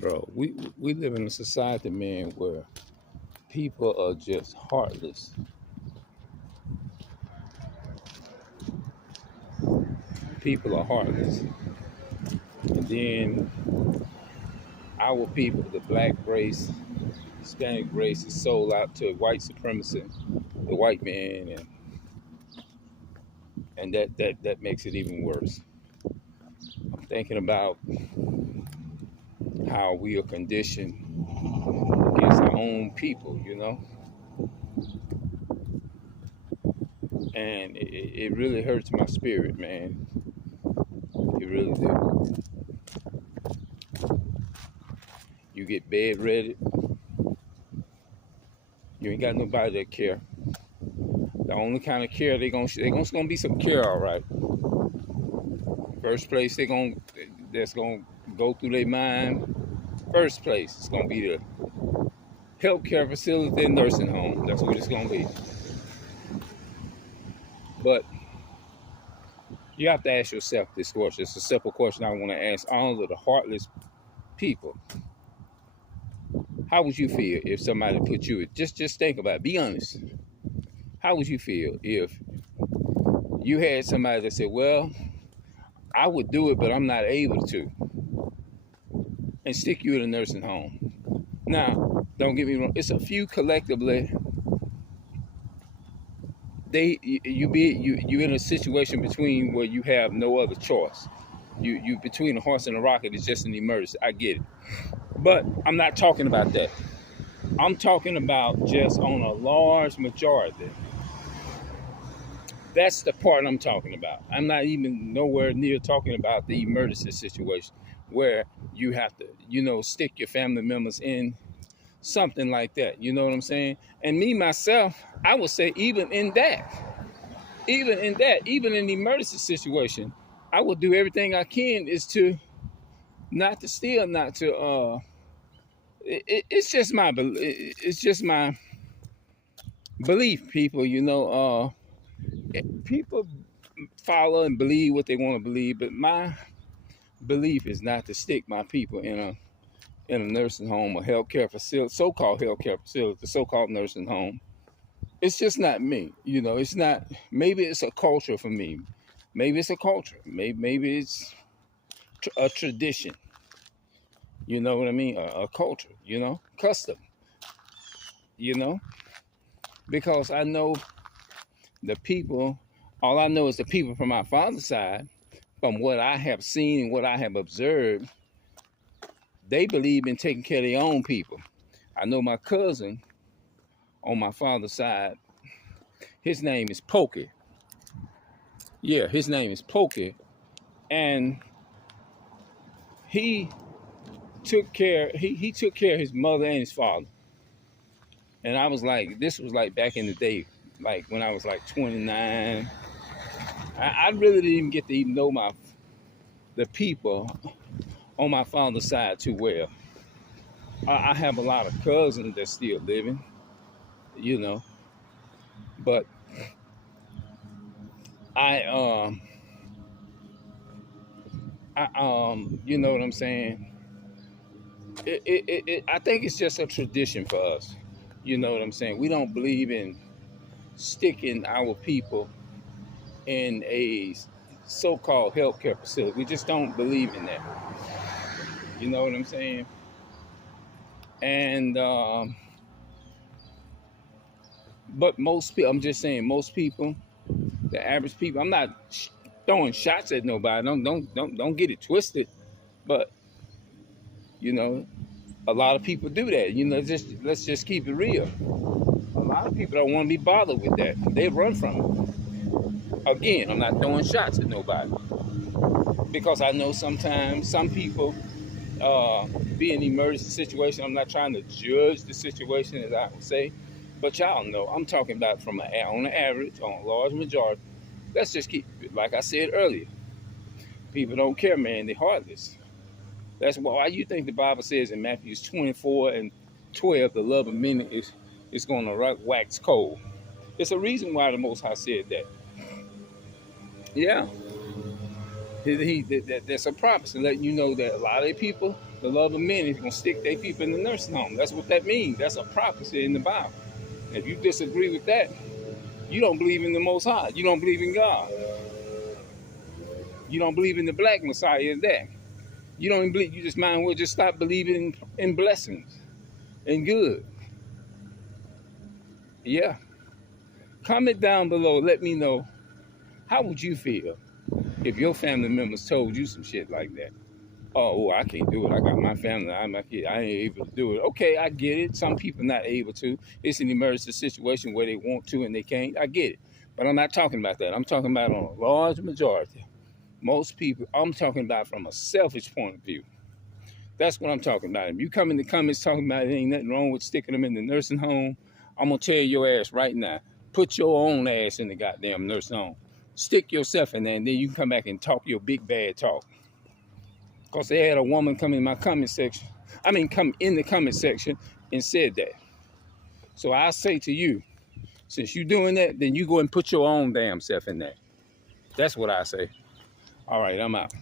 Bro, we live in a society, man, where people are just heartless. People are heartless. And then our people, the black race, Hispanic race, is sold out to white supremacy, the white man, and that makes it even worse. I'm thinking about how we are conditioned against our own people, and it really hurts my spirit, man. It really do. You get bedridden, you ain't got nobody that care. The only kind of care gonna be some care, all right. First place that's gonna go through their mind. First place, it's gonna be the healthcare facility and nursing home. That's what it's gonna be. But you have to ask yourself this question. It's a simple question I want to ask all of the heartless people. How would you feel if somebody put you? Just think about it. Be honest. How would you feel if you had somebody that said, "Well, I would do it, but I'm not able to," and stick you in a nursing home? Now, don't get me wrong. It's a few collectively. You in a situation between where you have no other choice. You between a horse and a rocket. It's just an emergency. I get it, but I'm not talking about that. I'm talking about just on a large majority. That's the part I'm talking about. I'm not even nowhere near talking about the emergency situation where you have to, stick your family members in something like that. You know what I'm saying? And me, myself, I would say even in the emergency situation, I would do everything I can is to not to steal, not to, it's just my belief, people, people follow and believe what they want to believe, but my belief is not to stick my people in a nursing home or healthcare facility, so-called healthcare facility, so-called nursing home. It's just not me. It's not. Maybe it's a culture for me. Maybe it's a culture. Maybe it's a tradition. You know what I mean? A culture. Custom. You know, because I know the people. All I know is the people from my father's side. From what I have seen and what I have observed, they believe in taking care of their own people. I know my cousin on my father's side, his name is Pokey. Yeah, his name is Pokey. And he he took care of his mother and his father. And I was like, this was like back in the day, like when I was like 29. I really didn't even get to even know the people on my father's side too well. I have a lot of cousins that's still living, you know, but I you know what I'm saying? I think it's just a tradition for us. You know what I'm saying? We don't believe in sticking our people in a so-called healthcare facility. We just don't believe in that. You know what I'm saying? And but most people, I'm just saying, most people, the average people. I'm not throwing shots at nobody. Don't get it twisted. But you know, a lot of people do that. Just let's just keep it real. A lot of people don't want to be bothered with that. They run from it. Again, I'm not throwing shots at nobody because I know sometimes some people be in an emergency situation. I'm not trying to judge the situation, as I would say, but y'all know I'm talking about on the average, on a large majority. Let's just keep it. Like I said earlier, people don't care, man. They're heartless. That's why you think the Bible says in Matthew 24:12, the love of many is going to wax cold. It's a reason why the Most High said that. Yeah, That's a prophecy letting you know that a lot of people, the love of men, is gonna stick their people in the nursing home. That's what that means. That's a prophecy in the Bible. If you disagree with that, you don't believe in the Most High. You don't believe in God. You don't believe in the Black Messiah. Is that? You don't even believe. You just might as well just stop believing in blessings and good. Yeah. Comment down below. Let me know, how would you feel if your family members told you some shit like that? Oh, I can't do it. I got my family. I'm my kid. I ain't able to do it. Okay, I get it. Some people not able to. It's an emergency situation where they want to and they can't. I get it. But I'm not talking about that. I'm talking about on a large majority. Most people, I'm talking about from a selfish point of view. That's what I'm talking about. If you come in the comments talking about it ain't nothing wrong with sticking them in the nursing home, I'm going to tell your ass right now, put your own ass in the goddamn nursing home. Stick yourself in there, and then you can come back and talk your big bad talk. Because they had a woman come in my comment section. Come in the comment section and said that. So I say to you, since you're doing that, then you go and put your own damn self in there. That's what I say. All right, I'm out.